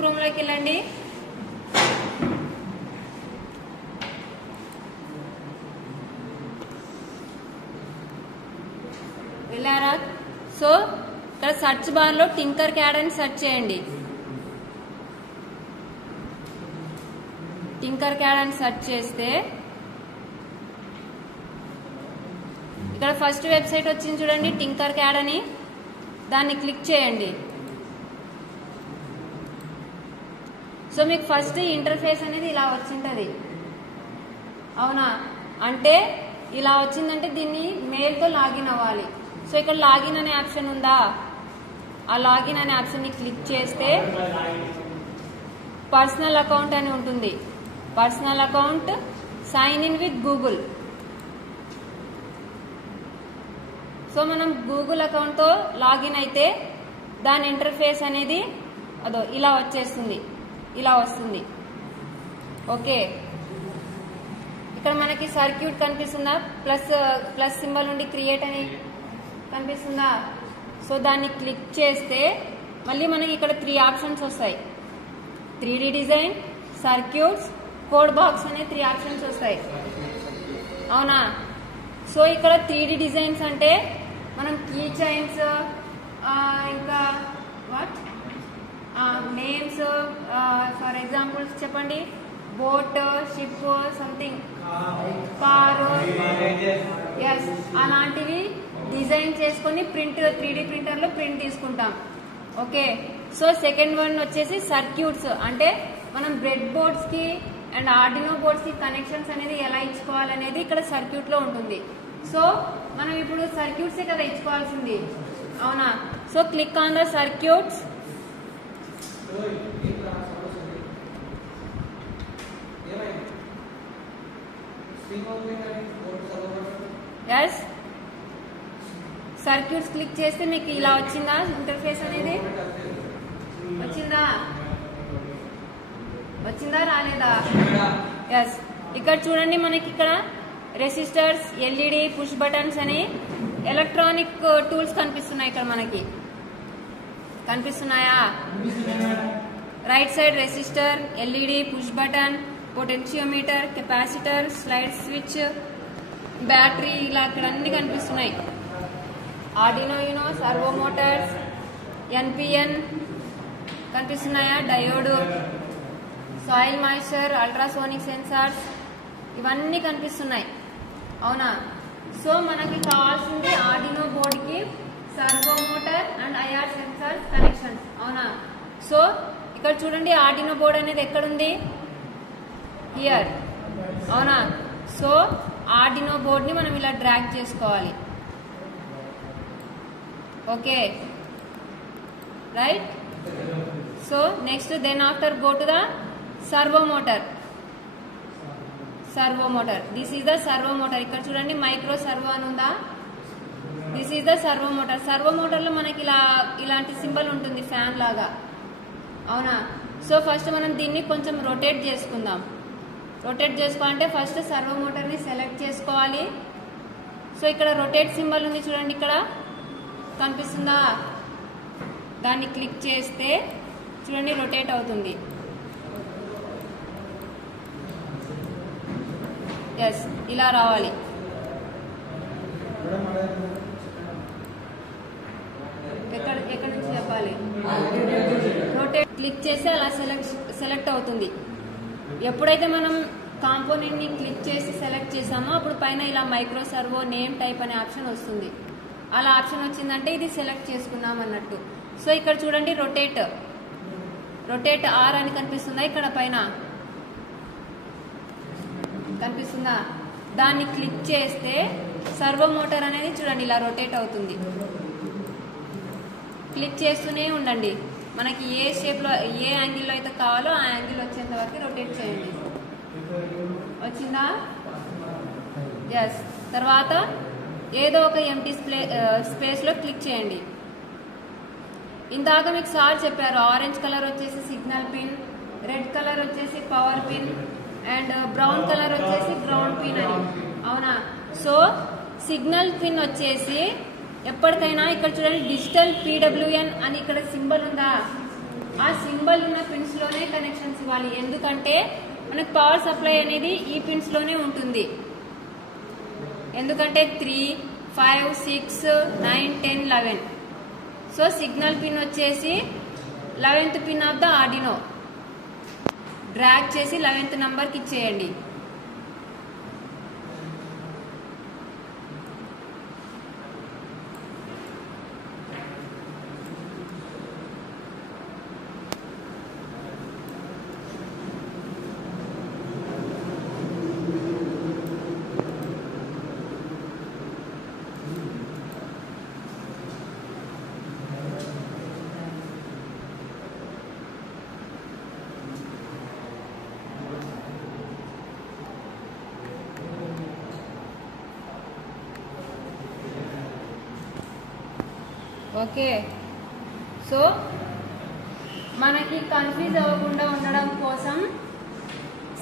Chrome లోకి వెళ్ళండి. వెళ్ళారా? సో ఇక్కడ సర్చ్ బార్ లో టింకర్ క్యాడ్ అని సెర్చ్ చేయండి. టింకర్ క్యాడ్ అని సెర్చ్ చేస్తే ఇక్కడ ఫస్ట్ వెబ్సైట్ వచ్చింది చూడండి, టింకర్ క్యాడ్ అని. దాన్ని క్లిక్ చేయండి. సో మీకు ఫస్ట్ ఇంటర్ఫేస్ అనేది ఇలా వచ్చింటది, అవునా? అంటే ఇలా వచ్చిందంటే దీన్ని మెయిల్తో లాగిన్ అవ్వాలి. సో ఇక్కడ లాగిన్ అనే ఆప్షన్ ఉందా? ఆ లాగిన్ అనే ఆప్షన్ ని క్లిక్ చేస్తే పర్సనల్ అకౌంట్ అని ఉంటుంది. Personal account, sign in with Google. So మనం గూగుల్ అకౌంట్ తో లాగిన్ అయితే దాని ఇంటర్ఫేస్ అనేది అదో ఇలా వచ్చేస్తుంది, ఇలా వస్తుంది. ఓకే, ఇక్కడ మనకి సర్క్యూట్ కనిపిస్తుందా? ప్లస్ సింబల్ నుండి క్రియేట్ అని కనిపిస్తుందా? సో దాన్ని క్లిక్ చేస్తే మళ్ళీ మనకి ఇక్కడ 3 ఆప్షన్స్ వస్తాయి. 3D design, circuits, code box అనే 3 ఆప్షన్స్ వస్తాయి, అవునా? సో ఇక్కడ 3D డిజైన్స్ అంటే మనం కీ చైన్స్, ఇంకా వాట్ నేమ్స్, ఫర్ ఎగ్జాంపుల్స్ చెప్పండి. Boat, ship, something, car, yes, అలాంటివి డిజైన్ చేసుకుని ప్రింట్ 3D ప్రింటర్ లో ప్రింట్ తీసుకుంటాం. ఓకే, సో సెకండ్ వన్ వచ్చేసి సర్క్యూట్స్. అంటే మనం బ్రెడ్ బోర్డ్స్ కి అండ్ ఆర్డినో బోర్డ్స్ కి కనెక్షన్స్ అనేది ఎలా ఇచ్చుకోవాలనేది ఇక్కడ సర్క్యూట్ లో ఉంటుంది. సో మనం ఇప్పుడు సర్క్యూట్స్ కదా ఇచ్చుకోవాల్సింది, అవునా? So click on the circuits. Yes, circuits click చేస్తే మీకు ఇలా వచ్చిందా ఇంటర్ఫేస్ అనేది? వచ్చిందా రాలేదా? ఎస్, ఇక్కడ చూడండి, మనకి ఇక్కడ రెసిస్టర్స్, ఎల్ఈడి, పుష్ బటన్స్ అని ఎలక్ట్రానిక్ టూల్స్ కనిపిస్తున్నాయి. ఇక్కడ మనకి కనిపిస్తున్నాయా? Right side resistor, LED, push button, potentiometer, capacitor, slide switch, battery, ఇలా ఇక్కడ అన్ని కనిపిస్తున్నాయి. Arduino Uno, servo motors, NPN కనిపిస్తున్నాయా? Diode, soil moisture, ultrasonic sensors, ఇవన్నీ కనిపిస్తున్నాయి, అవునా? సో మనకి కావాల్సింది ఆర్డినో బోర్డ్ కి servo motor and IR sensor connections, అవునా? సో ఇక్కడ చూడండి, ఆర్డినో బోర్డ్ అనేది ఎక్కడుంది? హియర్, అవునా? సో ఆర్డినో బోర్డ్ ని మనం ఇలా డ్రాగ్ చేసుకోవాలి. Okay, right? So next then after go to the servo motor. Servo motor, this is the servo motor. ఇక్కడ చూడండి, మైక్రో సర్వో అని ఉందా? This is the servo motor. Servo motor లో మనకి ఇలాంటి సింబల్ ఉంటుంది, ఫ్యాన్ లాగా, అవునా? సో ఫస్ట్ మనం దీన్ని కొంచెం రొటేట్ చేసుకుందాం. రొటేట్ చేసుకోవాలంటే ఫస్ట్ సర్వో మోటార్ ని సెలెక్ట్ చేసుకోవాలి. సో ఇక్కడ రొటేట్ సింబల్ ఉంది చూడండి, ఇక్కడ కనిపిస్తుందా? దాన్ని క్లిక్ చేస్తే చూడండి రొటేట్ అవుతుంది. ఎస్, ఇలా రావాలి. ఎక్కడ నుంచి చెప్పాలి? రొటేట్ క్లిక్ చేస్తే అలా సెలెక్ట్ అవుతుంది. ఎప్పుడైతే మనం కాంపోనెంట్ ని క్లిక్ చేసి సెలెక్ట్ చేసామో అప్పుడు పైన ఇలా మైక్రో సర్వో నేమ్ టైప్ అనే ఆప్షన్ వస్తుంది. అలా ఆప్షన్ వచ్చిందంటే ఇది సెలెక్ట్ చేసుకున్నాం అన్నట్టు. సో ఇక్కడ చూడండి, రొటేట్ ఆర్ అని కనిపిస్తుందా? ఇక్కడ పైన కనిపిస్తుందా? దాన్ని క్లిక్ చేస్తే సర్వో మోటార్ అనేది చూడండి ఇలా రొటేట్ అవుతుంది. క్లిక్ చేస్తూనే ఉండండి. మనకి ఏ షేప్ లో, ఏ యాంగిల్లో అయితే కావాలో ఆ యాంగిల్ వచ్చేంత వరకు రొటేట్ చేయండి. వచ్చిందా? ఎస్. తర్వాత ఏదో ఒక ఎంటీ స్పేస్ లో క్లిక్ చేయండి. ఇందాక మీకు సార్ చెప్పారు, ఆరెంజ్ కలర్ వచ్చేసి సిగ్నల్ పిన్, రెడ్ కలర్ వచ్చేసి power pin and brown colour వచ్చేసి గ్రౌండ్ పిన్ అని, అవునా? సో సిగ్నల్ పిన్ వచ్చేసి ఎప్పటికైనా ఇక్కడ చూడండి డిజిటల్ PWN అని ఇక్కడ సింబల్ ఉందా? ఆ సింబల్ ఉన్న పిన్స్ లోనే కనెక్షన్స్ ఇవ్వాలి. ఎందుకంటే మనకు పవర్ సప్లై అనేది ఈ పిన్స్ లోనే ఉంటుంది. ఎందుకంటే 3, 5, 6, 9, 10, 11. సో సిగ్నల్ పిన్ వచ్చేసి 11th pin of the Arduino. Drag చేసి 11th నంబర్కి ఇచ్చేయండి. ఓకే, సో మనకి కన్ఫ్యూజ్ అవ్వకుండా ఉండడం కోసం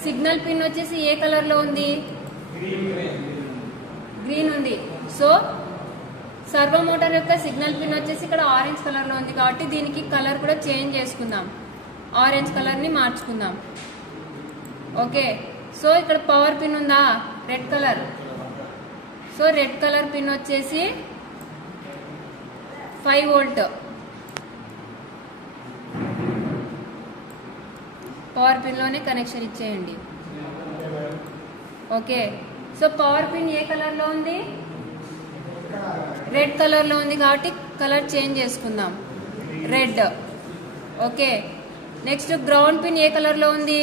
సిగ్నల్ పిన్ వచ్చేసి ఏ కలర్ లో ఉంది? గ్రీన్ ఉంది. సో సర్వో మోటార్ యొక్క సిగ్నల్ పిన్ వచ్చేసి ఇక్కడ ఆరెంజ్ కలర్ లో ఉంది కాబట్టి దీనికి కలర్ కూడా చేంజ్ చేసుకుందాం. ఆరెంజ్ కలర్ ని మార్చుకుందాం. ఓకే, సో ఇక్కడ పవర్ పిన్ ఉందా? Red colour. So red colour pin వచ్చేసి 5 వోల్ట్ పవర్ పిన్ లోనే కనెక్షన్ ఇచ్చేయండి. ఓకే, సో పవర్ పిన్ ఏ కలర్ లో ఉంది? రెడ్ కలర్ లో ఉంది కాబట్టి కలర్ చేంజ్ చేసుకుందాం, red. Okay, next ground pin ఏ కలర్ లో ఉంది?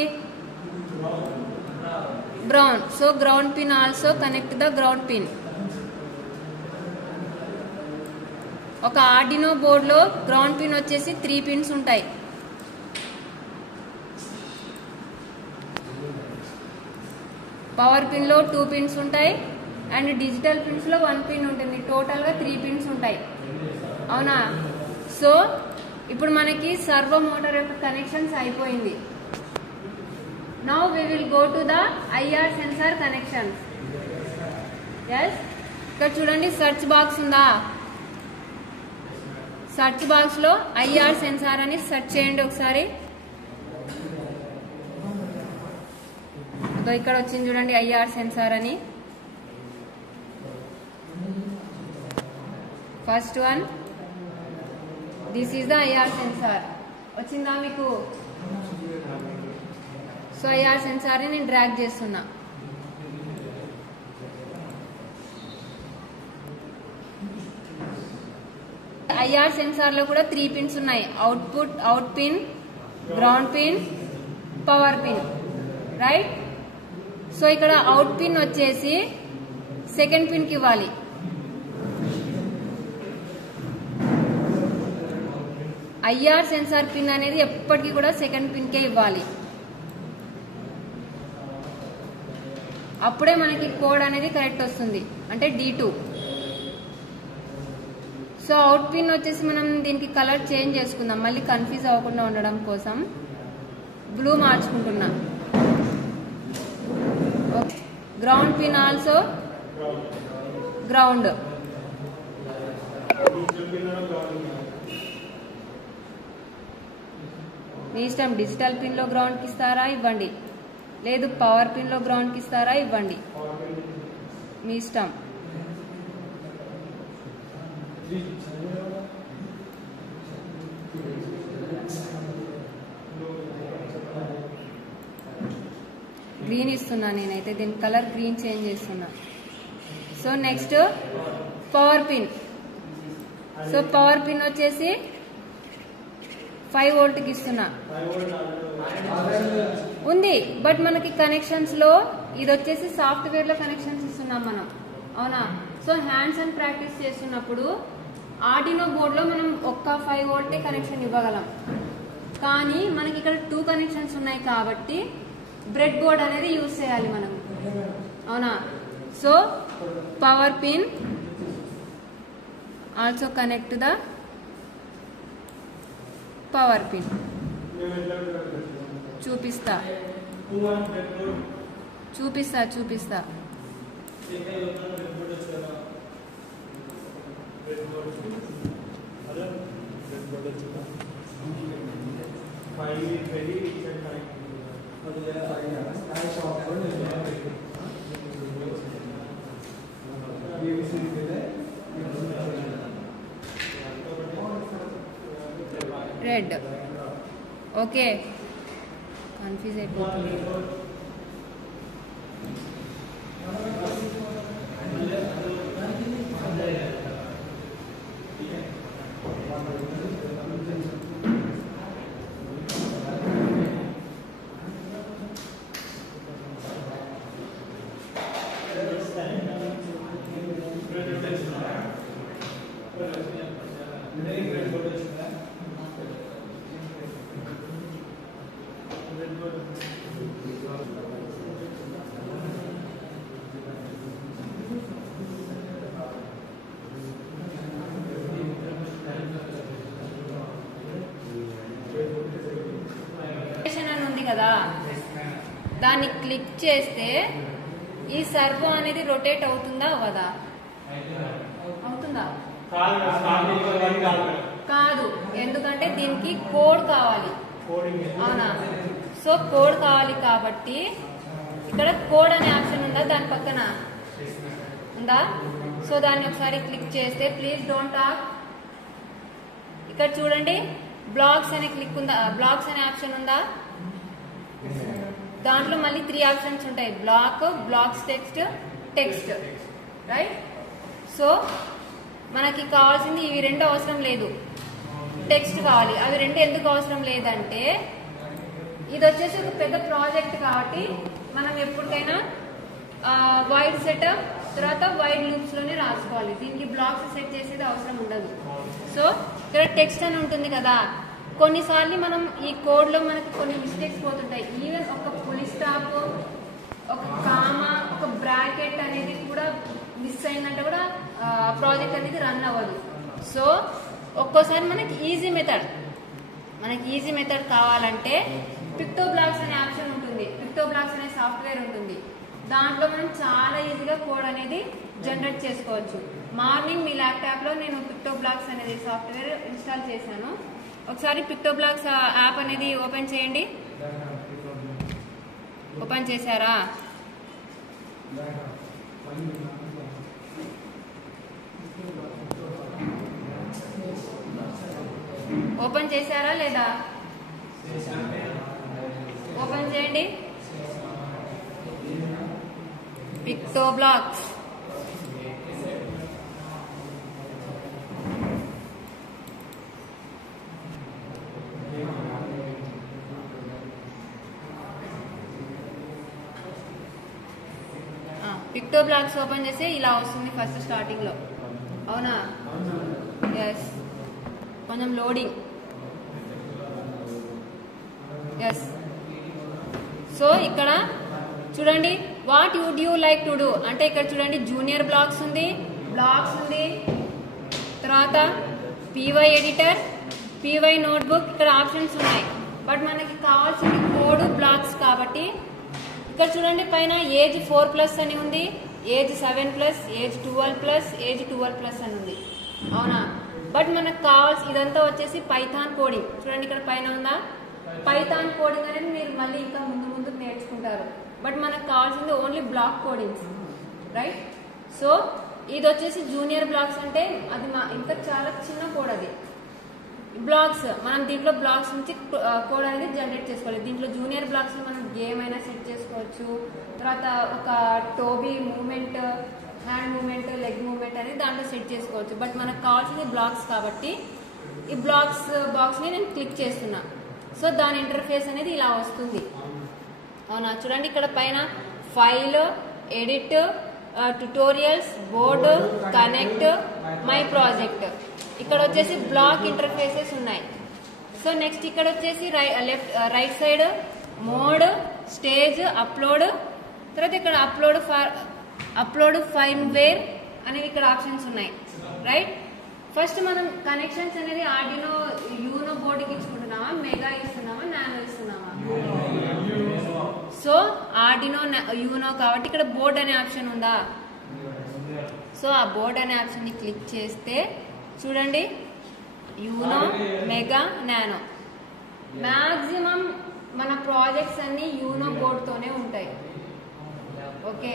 Brown. So ground pin also connect the ground pin. ఒక ఆర్డినో బోర్డ్ లో గ్రౌండ్ పిన్ వచ్చేసి 3 పిన్స్ ఉంటాయి. పవర్ పిన్ లో 2 పిన్స్ ఉంటాయి అండ్ డిజిటల్ పిన్స్ లో 1 పిన్ ఉంటుంది. టోటల్ గా 3 పిన్స్ ఉంటాయి. అవునా? సో ఇప్పుడు మనకి సర్వో మోటార్ యొక్క కనెక్షన్స్ అయిపోయింది. Now we will go to the IR sensor connections. Yes, ఇక్కడ చూడండి సర్చ్ బాక్స్ ఉందా? సర్చ్ బాక్స్ లో ఐఆర్ సెన్సార్ అని సెర్చ్ చేయండి ఒకసారి. ఇక్కడ వచ్చింది చూడండి ఐఆర్ సెన్సార్ అని. First one, this is the IR sensor. వచ్చిందా మీకు? సో ఐఆర్ సెన్సార్ ని నేను డ్రాగ్ చేస్తున్నా. ఐఆర్ సెన్సార్ లో కూడా 3 పిన్స్ ఉన్నాయి. Out pin, ground pin, power pin, right? So ఇక్కడ అవుట్ పిన్ వచ్చేసి సెకండ్ పిన్ కి ఇవ్వాలి. ఐఆర్ సెన్సార్ పిన్ అనేది ఎప్పటికీ కూడా సెకండ్ పిన్ కే ఇవ్వాలి. అప్పుడే మనకి కోడ్ అనేది కరెక్ట్ వస్తుంది, అంటే D2. సో అవుట్ పిన్ వచ్చేసి మనం దీనికి కలర్ చేంజ్ చేసుకుందాం, మళ్ళీ కన్ఫ్యూజ్ అవ్వకుండా ఉండడం కోసం బ్లూ మార్చుకుంటున్నా. Ground pin also ground. మీ ఇష్టం, డిజిటల్ పిన్ లో గ్రౌండ్ కి ఇస్తారా ఇవ్వండి, లేదు పవర్ పిన్ లో గ్రౌండ్ కి ఇస్తారా ఇవ్వండి, మీ ఇష్టం. గ్రీన్ ఇస్తున్నా నేనైతే, దీని కలర్ గ్రీన్ చేంజ్ చేస్తున్నా. So next power pin. So power pin వచ్చేసి 5 వోల్ట్ కి ఇస్తున్నా. ఉంది, బట్ మనకి కనెక్షన్స్ లో ఇది వచ్చేసి సాఫ్ట్వేర్ లో కనెక్షన్స్ ఇస్తున్నాం మనం, అవునా? సో హ్యాండ్స్ అండ్ ప్రాక్టీస్ చేస్తున్నప్పుడు ఆర్డినో బోర్డ్ లో మనం ఒక్క 5 వోల్టే కనెక్షన్ ఇవ్వగలం. కానీ మనకి ఇక్కడ 2 కనెక్షన్స్ ఉన్నాయి కాబట్టి బ్రెడ్ బోర్డ్ అనేది యూజ్ చేయాలి మనం, అవునా? So power pin also connect the power pin. చూపిస్తా చూపిస్తా చూపిస్తా రెడ్. ఓకే, కన్ఫ్యూజ్ అయిపోతుంది. కదా, దాన్ని క్లిక్ చేస్తే ఈ సర్వో అనేది రొటేట్ అవుతుందా అవ్వదా? అవుతుందా? కాదు, ఎందుకంటే దీనికి కోడ్ కావాలి. అవునా? సో కోడ్ కావాలి కాబట్టి ఇక్కడ కోడ్ అనే ఆప్షన్ ఉందా దాని పక్కన ఉందా? సో దాన్ని ఒకసారి క్లిక్ చేస్తే ప్లీజ్ డోంట్ టాక్. ఇక్కడ చూడండి, బ్లాక్స్ అనే క్లిక్ ఉందా, బ్లాక్స్ అనే ఆప్షన్ ఉందా? దాంట్లో మళ్ళీ 3 ఆప్షన్స్ ఉంటాయి, block, blocks text, text, right? So మనకి కావాల్సింది ఇవి 2 అవసరం లేదు, టెక్స్ట్ కావాలి. అవి 2 ఎందుకు అవసరం లేదంటే ఇది వచ్చేసి ఒక పెద్ద ప్రాజెక్ట్ కాబట్టి మనం ఎప్పటికైనా వైడ్ సెటప్ తర్వాత వైడ్ లూప్స్ లోనే రాసుకోవాలి. దీనికి బ్లాక్స్ సెట్ చేసేది అవసరం ఉండదు. సో ఇక్కడ టెక్స్ట్ అని ఉంటుంది కదా, కొన్నిసార్లు మనం ఈ కోడ్ లో మనకి కొన్ని మిస్టేక్స్ పోతుంటాయి. ఈవెన్ ఒక ఫుల్ స్టాప్, ఒక కామా, ఒక బ్రాకెట్ అనేది కూడా మిస్ అయిందంటే కూడా ప్రాజెక్ట్ అనేది రన్ అవ్వదు. సో ఒక్కోసారి మనకి ఈజీ మెథడ్ కావాలంటే పిక్టోబ్లాక్స్ అనే ఆప్షన్ ఉంటుంది, పిక్టోబ్లాక్స్ అనే సాఫ్ట్వేర్ ఉంటుంది. దాంట్లో మనం చాలా ఈజీగా కోడ్ అనేది జనరేట్ చేసుకోవచ్చు. మార్నింగ్ మీ ల్యాప్టాప్ లో నేను పిక్టోబ్లాక్స్ అనేది సాఫ్ట్వేర్ ఇన్స్టాల్ చేశాను. ఒకసారి పిక్టోబ్లాక్స్ యాప్ అనేది ఓపెన్ చేయండి. ఓపెన్ చేశారా? ఓపెన్ చేశారా లేదా? ఓపెన్ చేయండి పిక్టోబ్లాక్స్. పిక్టోబ్లాక్స్ ఓపెన్ చేస్తే ఇలా వస్తుంది ఫస్ట్ స్టార్టింగ్ లో. అవునా? ఎస్, కొంచెం లోడింగ్. ఎస్. సో ఇక్కడ చూడండి, what would you like to do అంటే ఇక్కడ చూడండి జూనియర్ బ్లాక్స్ ఉంది, తర్వాత పీవై ఎడిటర్, పీవై నోట్బుక్, ఇక్కడ ఆప్షన్స్ ఉన్నాయి. బట్ మనకి కావాల్సింది కోడ్ బ్లాక్స్ కాబట్టి ఇక్కడ చూడండి పైన ఏజ్ 4+ అని ఉంది, ఏజ్ 7+, ఏజ్ 12+, ఏజ్ 12+ అని ఉంది. అవునా? బట్ మనకు కావాల్సి ఇదంతా వచ్చేసి పైథాన్ కోడింగ్. చూడండి ఇక్కడ పైన ఉందా, పైథాన్ కోడింగ్ అనేది మీరు మళ్ళీ ఇంకా ముందు నేర్చుకుంటారు. బట్ మనకు కావాల్సింది only block codings, right? So ఇది వచ్చేసి జూనియర్ బ్లాక్స్ అంటే అది ఇంకా చాలా చిన్న కోడ్. అది బ్లాక్స్ మనం దీంట్లో బ్లాక్స్ నుంచి కోడ్ అనేది జనరేట్ చేసుకోవాలి. దీంట్లో జూనియర్ బ్లాక్స్ మనం గేమ్ అయినా సెట్ చేసుకోవచ్చు. తర్వాత ఒక Toby movement, hand movement, leg movement అనేది దాంట్లో సెట్ చేసుకోవచ్చు. బట్ మనకు కావాల్సింది బ్లాక్స్ కాబట్టి ఈ బాక్స్ ని నేను క్లిక్ చేస్తున్నా. సో దాని ఇంటర్ఫేస్ అనేది ఇలా వస్తుంది. అవునా? చూడండి ఇక్కడ పైన file, edit, tutorials, board, connect, my project, ఇక్కడ వచ్చేసి బ్లాక్ ఇంటర్ఫేసెస్ ఉన్నాయి. సో నెక్స్ట్ ఇక్కడ వచ్చేసి right side mode, stage, upload, తర్వాత ఇక్కడ అప్లోడ్ ఫైర్వేర్ అనేవి ఇక్కడ ఆప్షన్స్ ఉన్నాయి, రైట్? ఫస్ట్ మనం కనెక్షన్స్ అనేది ఆర్డినో యూనో బోర్డుకి ఇచ్చుకుంటున్నామా, మెగా ఇస్తున్నామా, నానో ఇస్తున్నామా? సో ఆర్డినో యూనో కాబట్టి ఇక్కడ బోర్డ్ అనే ఆప్షన్ ఉందా? సో ఆ బోర్డ్ అనే ఆప్షన్ ని క్లిక్ చేస్తే చూడండి యూనో, మెగా, నానో మ్యాక్సిమం మన ప్రాజెక్ట్స్ అన్ని యూనో బోర్డ్ తోనే ఉంటాయి. ఓకే,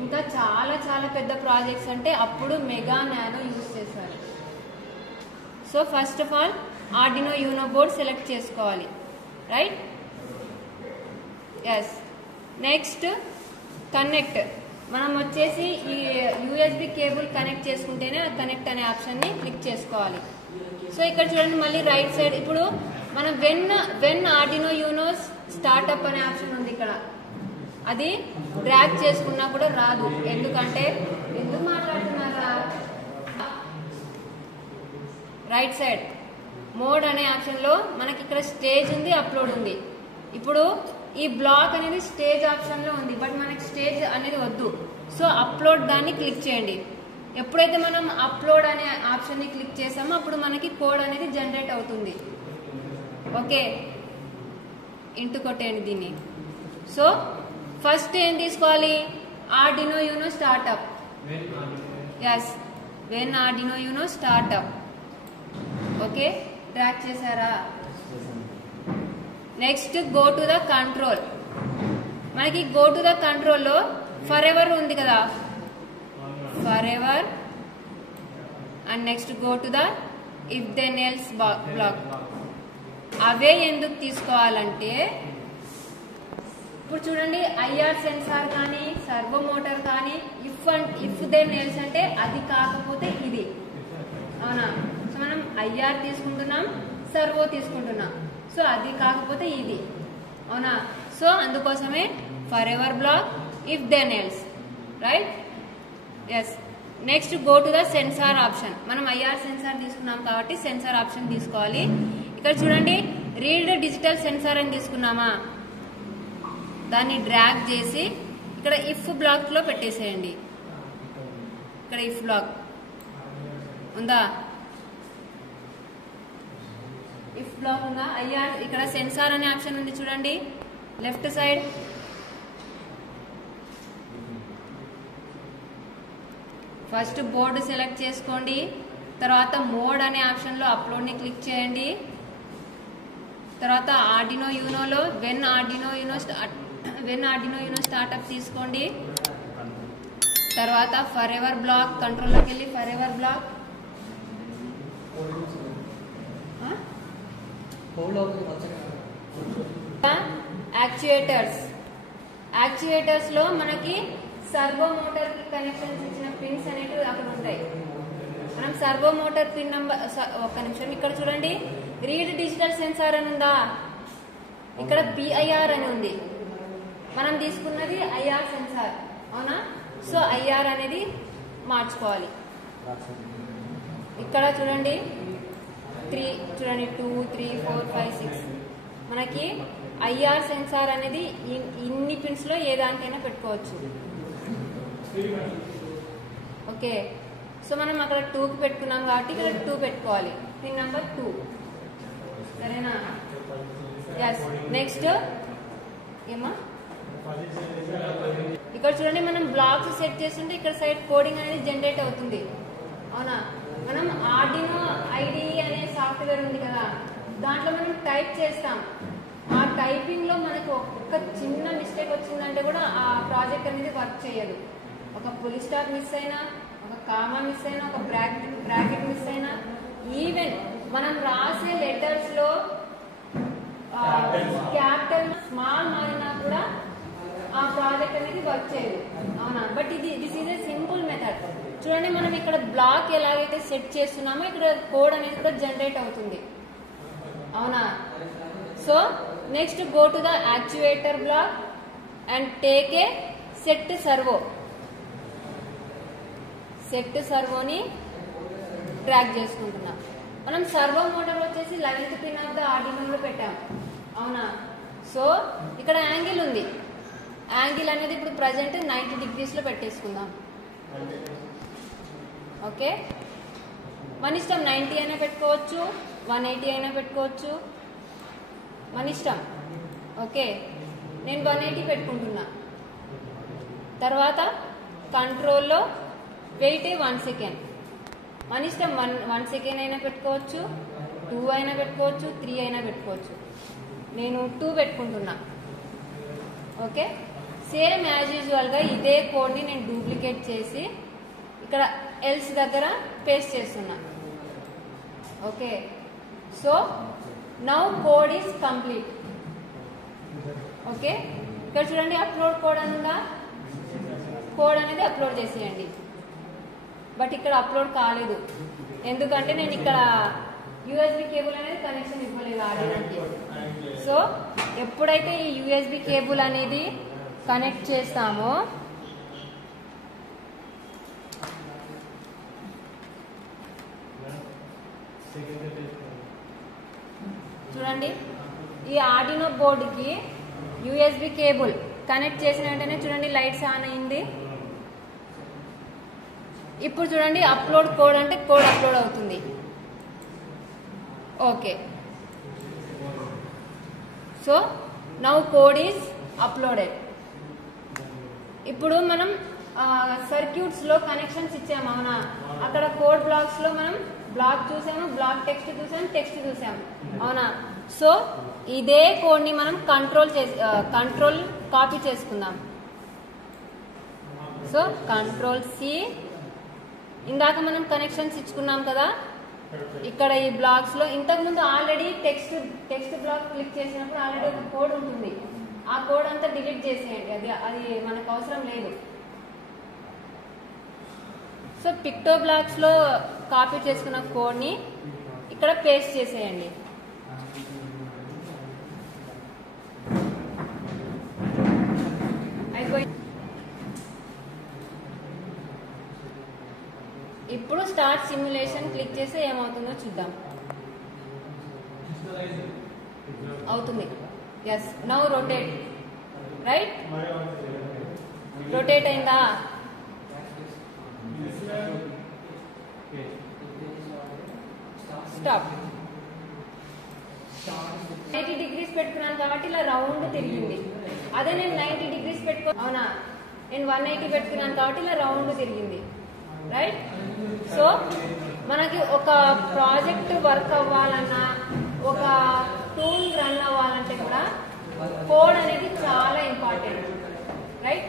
ఇంకా చాలా చాలా పెద్ద ప్రాజెక్ట్స్ అంటే అప్పుడు మెగా నానో యూజ్ చేస్తారు. So first of all Arduino Uno board select చేసుకోవాలి, రైట్? ఎస్. Next connect. మనం వచ్చేసి ఈ యూఎస్బి కేబుల్ కనెక్ట్ చేసుకుంటేనే కనెక్ట్ అనే ఆప్షన్ని క్లిక్ చేసుకోవాలి. సో ఇక్కడ చూడండి మళ్ళీ రైట్ సైడ్ ఇప్పుడు మనం వెన్ ఆర్డినో యూనో స్టార్ట్అప్ అనే ఆప్షన్ ఉంది ఇక్కడ. అది డ్రాగ్ చేసుకున్నా కూడా రాదు. ఎందుకంటే ఎందుకు మాట్లాడుతున్నారా? రైట్ సైడ్ మోడ్ అనే ఆప్షన్ లో మనకి ఇక్కడ స్టేజ్ ఉంది, అప్లోడ్ ఉంది. ఇప్పుడు ఈ బ్లాక్ అనేది స్టేజ్ ఆప్షన్ లో ఉంది, బట్ మనకి స్టేజ్ అనేది వద్దు. సో అప్లోడ్ దాన్ని క్లిక్ చేయండి. ఎప్పుడైతే మనం అప్లోడ్ అనే ఆప్షన్ ని క్లిక్ చేసామో అప్పుడు మనకి కోడ్ అనేది జనరేట్ అవుతుంది. ఓకే, ఇంటూ కొట్టేయండి దీన్ని. సో ఫస్ట్ ఏం తీసుకోవాలి? Arduino Uno startup. Yes, when Arduino Uno startup. Okay, track చేశారా? Next go to the control. మనకి గో టు ద కంట్రోల్ లో ఫర్ ఎవర్ ఉంది కదా, forever. And next go to the if then else block. అవే ఎందుకు తీసుకోవాలంటే ఇప్పుడు చూడండి ఐఆర్ సెన్సార్ కానీ సర్వో మోటార్ కానీ ఇఫ్ దెన్ ఎల్స్ అంటే అది కాకపోతే ఇది, అవునా? సో మనం ఐఆర్ తీసుకుంటున్నాం, సర్వో తీసుకుంటున్నాం. సో అది కాకపోతే ఇది, అవునా? సో అందుకోసమే forever block, if then else, right? Yes. Next go to the sensor option. మనం ఐఆర్ సెన్సార్ తీసుకున్నాం కాబట్టి సెన్సార్ ఆప్షన్ తీసుకోవాలి. ఇక్కడ చూడండి రీడ్ డిజిటల్ సెన్సార్ అని తీసుకున్నామా, దాన్ని డ్రాగ్ చేసి ఇక్కడ ఇఫ్ బ్లాక్ లో పెట్టేసేయండి. ఇక్కడ ఇఫ్ బ్లాక్ ఉందా? ఇఫ్ బ్లాక్ ఉందా? ఐఆర్ ఇక్కడ సెన్సార్ అనే ఆప్షన్ ఉంది చూడండి left side. First board select చేసుకోండి, తర్వాత మోడ్ అనే ఆప్షన్ లో అప్లోడ్ ని క్లిక్ చేయండి. తర్వాత ఆర్డినో యూనోలో వెన్ ఆర్డినో యూనో స్టార్ట్అప్ తీసుకోండి. తర్వాత ఫర్ ఎవర్ బ్లాక్ కంట్రోల్లోకి వెళ్ళి ఫర్ ఎవర్ బ్లాక్. యాక్చుయేటర్స్ లో మనకి సర్వో మోటార్ కి కనెక్షన్స్ ఇచ్చిన పిన్స్ అనేవి అక్కడ ఉంటాయి. మనం సర్వో మోటార్ పిన్ నంబర్, ఒక్క నిమిషం, ఇక్కడ చూడండి రీడ్ డిజిటల్ సెన్సార్ అని ఉందా, ఇక్కడ పిఐఆర్ అని ఉంది. మనం తీసుకున్నది ఐఆర్ సెన్సార్, అవునా? సో ఐఆర్ అనేది మార్చుకోవాలి. ఇక్కడ చూడండి 2, 3, 4, 5, 6 మనకి ఐఆర్ సెన్సార్ అనేది ఇన్ని పిన్స్ లో ఏ దానికైనా పెట్టుకోవచ్చు. ఓకే, సో మనం అక్కడ 2కి పెట్టుకున్నాం కాబట్టి ఇక్కడ 2 పెట్టుకోవాలి, పిన్ నంబర్ 2, సరేనా? ఎస్. నెక్స్ట్ ఏమా ఇక్కడ చూడండి మనం బ్లాక్స్ సెట్ చేస్తుంటే ఇక్కడ సైడ్ కోడింగ్ అనేది జనరేట్ అవుతుంది, అవునా? మనం ఆర్డినో ఐడిఈ అనే సాఫ్ట్వేర్ ఉంది కదా, దాంట్లో మనం టైప్ చేస్తాం. ఆ టైపింగ్ లో మనకు ఒక్క చిన్న మిస్టేక్ వచ్చిందంటే కూడా ఆ ప్రాజెక్ట్ అనేది వర్క్ చేయదు. ఒక ఫుల్ స్టాప్ మిస్ అయినా, ఒక కామా మిస్ అయినా, ఒక బ్రాకెట్ మిస్ అయినా, ఈవెన్ మనం రాసే లెటర్స్ లో క్యాపిటల్ స్మాల్ మారినా కూడా ఆ ప్రాజెక్ట్ అనేది వర్క్ చేయదు, అవునా? But this is a simple method. చూడండి మనం ఇక్కడ బ్లాక్ ఎలాగైతే సెట్ చేస్తున్నామో ఇక్కడ కోడ్ అనేది కూడా జనరేట్ అవుతుంది, అవునా? So next go to the actuator block and take a set సర్వోని ట్రాక్ చేసుకుంటున్నాం. మనం సర్వో మోటార్ వచ్చేసి 11th పిన్ ఆఫ్ ద ఆర్డినోలో పెట్టాం, అవునా? సో ఇక్కడ యాంగిల్ ఉంది, యాంగిల్ అనేది ఇప్పుడు ప్రజెంట్ 90 degrees లో పెట్టేసుకుందాం. ఓకే, మన ఇష్టం 90 అయినా పెట్టుకోవచ్చు, 180 అయినా పెట్టుకోవచ్చు, మన ఇష్టం. ఓకే, నేను 180 పెట్టుకుంటున్నా. తర్వాత కంట్రోల్లో వెయిట్ 1 సెకండ్, మన ఇష్టం 1 సెకండ్ అయినా పెట్టుకోవచ్చు, 2 అయినా పెట్టుకోవచ్చు, 3 అయినా పెట్టుకోవచ్చు. నేను 2 పెట్టుకుంటున్నా. ఓకే, సేమ్ యాజ్ యూజువల్గా ఇదే కోడ్ని నేను డూప్లికేట్ చేసి ఇక్కడ ఎల్స్ దగ్గర పేస్ట్ చేస్తున్నా. Okay, so now code is complete. Okay, ఇక్కడ చూడండి అప్లోడ్ కోడ్ ఉందా, కోడ్ అనేది అప్లోడ్ చేసేయండి. బట్ ఇక్కడ అప్లోడ్ కాలేదు, ఎందుకంటే నేను ఇక్కడ యూఎస్బి కేబుల్ అనేది కనెక్షన్ ఇవ్వలేదు ఆడియోకి. సో ఎప్పుడైతే ఈ యూఎస్బి కేబుల్ అనేది కనెక్ట్ చేస్తామో చూడండి, ఈ ఆర్డినో బోర్డుకి యూఎస్బి కేబుల్ కనెక్ట్ చేసిన వెంటనే చూడండి లైట్స్ ఆన్ అయింది. ఇప్పుడు చూడండి అప్లోడ్ కోడ్ అంటే కోడ్ అప్లోడ్ అవుతుంది. Okay, so now code is uploaded. ఇప్పుడు మనం సర్క్యూట్స్ లో కనెక్షన్స్ ఇచ్చాము అవునా, అక్కడ కోడ్ బ్లాక్స్ లో మనం బ్లాక్ చూసాము, బ్లాక్ టెక్స్ట్ చూసాము, టెక్స్ట్ చూసాము అవునా. సో ఇదే కోడ్ ని మనం కంట్రోల్ కాపీ చేసుకుందాం. సో కంట్రోల్ సి, ఇందాక మనం కనెక్షన్స్ ఇచ్చుకున్నాం కదా ఇక్కడ ఈ బ్లాక్స్ లో. ఇంతకు ముందు ఆల్రెడీ టెక్స్ట్ బ్లాక్ క్లిక్ చేసినప్పుడు ఆల్రెడీ ఒక కోడ్ ఉంటుంది, ఆ కోడ్ అంతా డిలీట్ చేసేయండి, అది మనకు అవసరం లేదు. సో పిక్టో బ్లాక్స్ లో కాపీ చేసుకున్న కోడ్ ని ఇక్కడ పేస్ట్ చేసేయండి. అయిపోయింది. ఇప్పుడు స్టార్ట్ సిమ్యులేషన్ క్లిక్ చేస్తే ఏమవుతుందో చూద్దాం. అవుతుంది. Yes, now rotate. Right, rotate అయిందా? స్టాప్. 90 degrees పెట్టుకున్నాను కాబట్టి ఇలా రౌండ్ తిరిగింది. అదే నేను 90 degrees అవునా, నేను 180 పెట్టుకున్నాను కాబట్టి ఇలా రౌండ్ తిరిగింది. రైట్, సో మనకి ఒక ప్రాజెక్ట్ వర్క్ అవ్వాలన్నా, ఒక టూల్ రన్ అవ్వాలంటే కూడా కోడ్ అనేది చాలా ఇంపార్టెంట్. రైట్,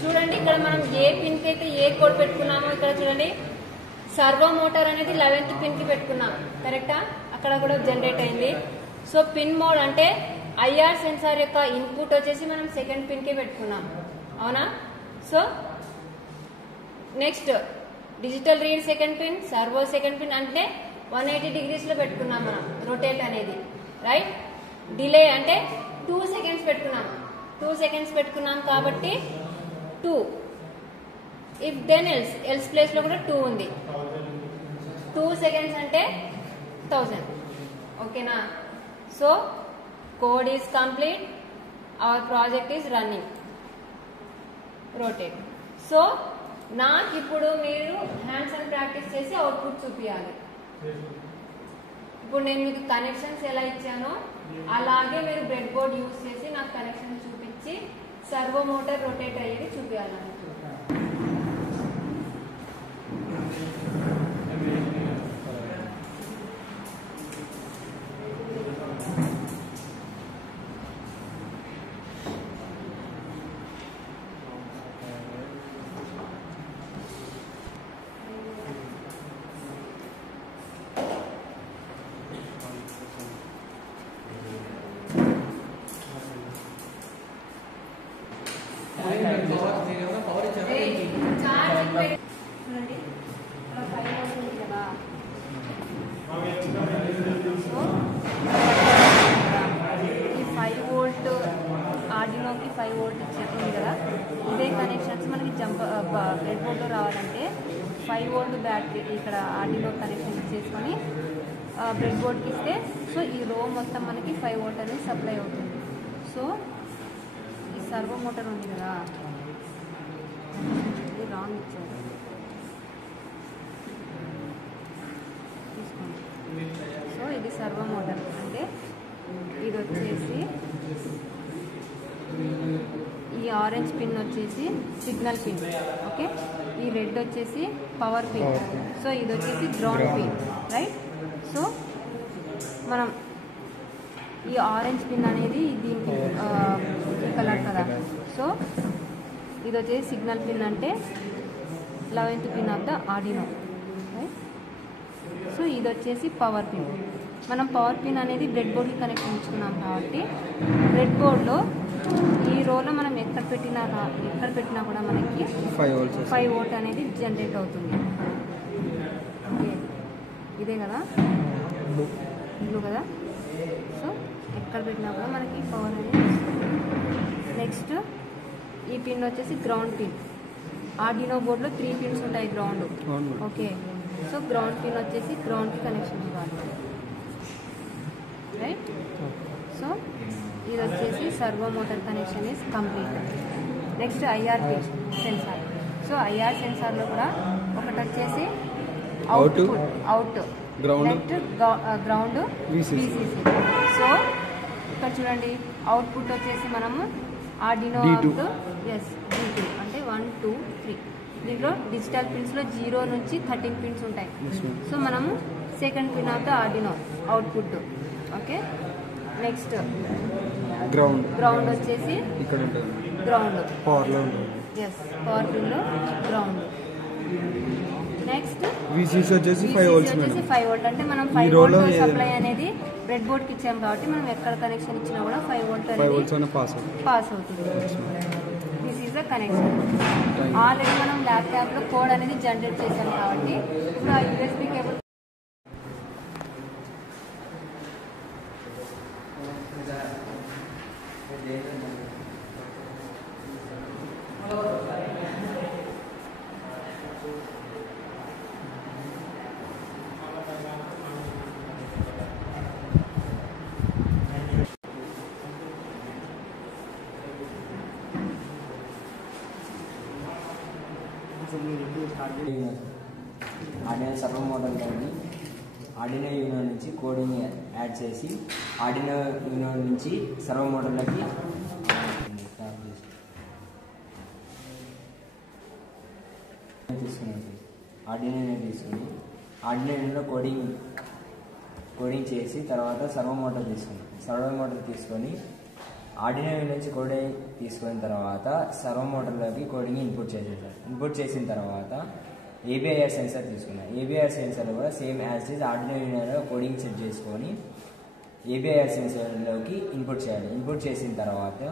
చూడండి ఇక్కడ మనం ఏ పిన్ కి అయితే ఏ కోడ్ పెట్టుకున్నామో ఇక్కడ చూడండి సర్వో మోటార్ అనేది 11th పిన్ కి పెట్టుకున్నాం. కరెక్టా? అక్కడ కూడా జనరేట్ అయింది. సో పిన్ మోడ్ అంటే ఐఆర్ సెన్సార్ యొక్క ఇన్పుట్ వచ్చేసి మనం 2nd పిన్ కి పెట్టుకున్నాం అవునా. So next digital read 2nd pin, servo 2nd pin అంటే 180 degrees లో పెట్టుకున్నాం మనం రొటేట్ అనేది. రైట్, డిలే అంటే 2 seconds పెట్టుకున్నాం. 2 seconds పెట్టుకున్నాం కాబట్టి 2. ఇఫ్ దెన్ ఎల్స్ ప్లేస్ లో కూడా 2 ఉంది. 2 seconds అంటే 1000. ఓకేనా? So code is complete, our project is running. Rotate. So నాకు ఇప్పుడు మీరు హ్యాండ్స్ అండ్ ప్రాక్టీస్ చేసి అవుట్పుట్ చూపించాలి. ఇప్పుడు నేను మీకు కనెక్షన్స్ ఎలా ఇచ్చానో అలాగే మీరు బ్రెడ్ బోర్డ్ యూజ్ చేసి నాకు కనెక్షన్ చూపించి సర్వో మోటార్ రొటేట్ అయ్యేది చూపించాలి. ఆర్డినోకి 5 volt ఇచ్చేది కదా, ఇదే కనెక్షన్స్ మనకి బ్రెడ్ బోర్డ్లో రావాలంటే 5 volt బ్యాటరీ ఇక్కడ ఆర్డినో కనెక్షన్ ఇచ్చేసుకొని బ్రెడ్ బోర్డ్కి ఇస్తే సో ఈ రో మొత్తం మనకి 5 volt అనేది సప్లై అవుతుంది. సో ఈ సర్వో మోటార్ ఉంది కదా, ఇది రాంగ్ ఇచ్చారు తీసుకోండి. సో ఇది సర్వో మోటార్ అంటే ఇది వచ్చేసి ఈ ఆరెంజ్ పిన్ వచ్చేసి సిగ్నల్ పిన్. ఓకే, ఈ రెడ్ వచ్చేసి పవర్ పిన్. సో ఇది వచ్చేసి గ్రౌండ్ పిన్. రైట్, సో మనం ఈ ఆరెంజ్ పిన్ అనేది దీనికి కలర్ కదా, సో ఇది వచ్చేసి సిగ్నల్ పిన్ అంటే 11th pin of the Arduino. So ఇది వచ్చేసి పవర్ పిన్. మనం పవర్ పిన్ అనేది బ్రెడ్ బోర్డ్కి కనెక్ట్ ఉంచుకున్నాం కాబట్టి బ్రెడ్ బోర్డ్లో ఈ రోలో మనం ఎక్కడ పెట్టినా కూడా మనకి 5 వోల్ట్ అనేది జనరేట్ అవుతుంది. ఓకే, ఇదే కదా బ్లూ కదా. సో ఎక్కడ పెట్టినా కూడా మనకి పవర్ అనేది వస్తుంది. నెక్స్ట్ ఈ పిన్ వచ్చేసి గ్రౌండ్ పిన్. ఆర్డినో బోర్డ్లో 3 పిన్స్ ఉంటాయి ground. Okay, so ground pin వచ్చేసి గ్రౌండ్కి కనెక్షన్ ఇవ్వాలి, రైట్. సో ఇది వచ్చేసి servo motor connection is complete. Next IR pin sensor. So IR సెన్సార్లో కూడా ఒకటి వచ్చేసి out, next ground, VCC. So ఇక్కడ చూడండి, అవుట్పుట్ వచ్చేసి మనము ఆర్డినో అవుట్ D2 అంటే 1 2 3. దీంట్లో డిజిటల్ పిన్స్లో 0 నుంచి 13 పిన్స్ ఉంటాయి. సో మనము second pin of the Arduino output. Okay, next ground వచ్చేసి ఇక్కడ ఉంటుంది, గ్రౌండ్ పవర్లో ఉంటుంది. పవర్ పిన్లో గ్రౌండ్. నెక్స్ట్ విసిసి వచ్చేసి 5 వోల్ట్ అంటే మనం 5 వోల్ట్ సప్లై అనేది బ్రెడ్ బోర్డ్కి ఇచ్చాం కాబట్టి మనం ఎక్కడ కనెక్షన్ ఇచ్చినా కూడా 5 వోల్ట్ అనేది పాస్ అవుతుంది. This is the connection. Already మనం ల్యాప్టాప్లో కోడ్ అనేది జనరేట్ చేశాం కాబట్టి ఇప్పుడు ఆ యూఎస్బీ కేబుల్ ఆర్డినో సర్వో మోడల్లోని ఆర్డినో యూనో నుంచి కోడింగ్ యాడ్ చేసి ఆర్డినో యూనో నుంచి సర్వో మోడల్లోకి తీసుకున్నాను. ఆర్డినో తీసుకుని ఆర్డినోలో కోడింగ్ చేసి తర్వాత సర్వో మోడల్ తీసుకున్నాను. సర్వో మోడల్ తీసుకొని ఆర్డినో నుంచి కోడింగ్ తీసుకున్న తర్వాత సర్వో మోడల్లోకి కోడింగ్ ఇన్పుట్ చేసేసాను. ఇన్పుట్ చేసిన తర్వాత ఏబిఐఆర్ సెన్సార్ తీసుకున్నాను. ఏబిఐఆర్ సెన్సార్ కూడా same as is Arduino యూనోలో coding set చేసుకొని ఏబిఐఆర్ సెన్సార్లోకి ఇన్పుట్ చేయాలి. ఇన్పుట్ చేసిన తర్వాత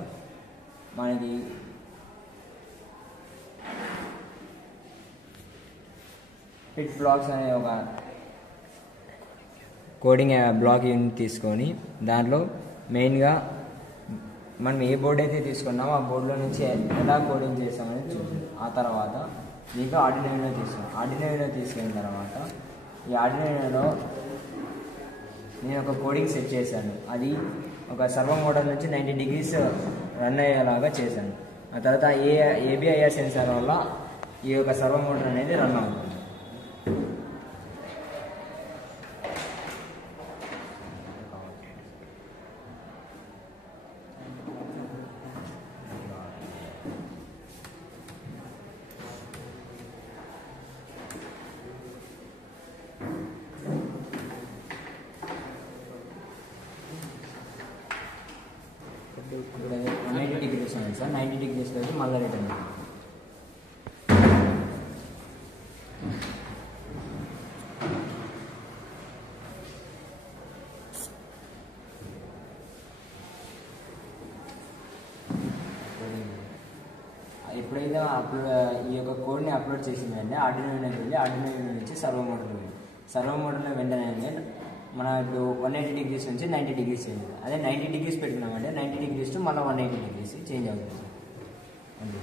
మనకి పిట్ బ్లాక్స్ అనే ఒక కోడింగ్ బ్లాక్ యూనిట్ తీసుకొని దాంట్లో మెయిన్గా మనం ఏ బోర్డు అయితే తీసుకున్నామో ఆ బోర్డులో నుంచి ఎలా కోడింగ్ చేస్తామనేది చూస్తుంది. ఆ తర్వాత దీంట్లో ఆర్డినో యూనో తీసుకున్నాం. ఆర్డినో యూనో తీసుకున్న తర్వాత ఈ ఆర్డినో యూనోలో నేను ఒక కోడింగ్ సెట్ చేశాను. అది ఒక సర్వో మోడల్ నుంచి 90 degrees రన్ అయ్యేలాగా చేశాను. ఆ తర్వాత ఏబిఐఆర్ సెన్సార్ వల్ల ఈ యొక్క సర్వో మోడల్ అనేది రన్ అవుతుంది. ఇప్పుడు 180 degrees ఉంది సార్. 90 degrees వచ్చి మళ్ళీ రిటర్న్ ఎప్పుడైతే ఈ యొక్క కోడ్ని అప్లోడ్ చేసిందంటే ఆర్డినో యూనోకి వెళ్ళి ఆర్డినో యూనో నుంచి సర్వో మోడల్ వెళ్ళి సర్వో మోడల్లో వెంటనే మన ఇప్పుడు 180 degrees నుంచి 90 degrees చేంజ్ అవుతుంది. అదే 90 degrees పెట్టుకున్నామంటే 90 degrees టు మళ్ళీ 180 degrees చేంజ్ అవుతుంది. అంతే.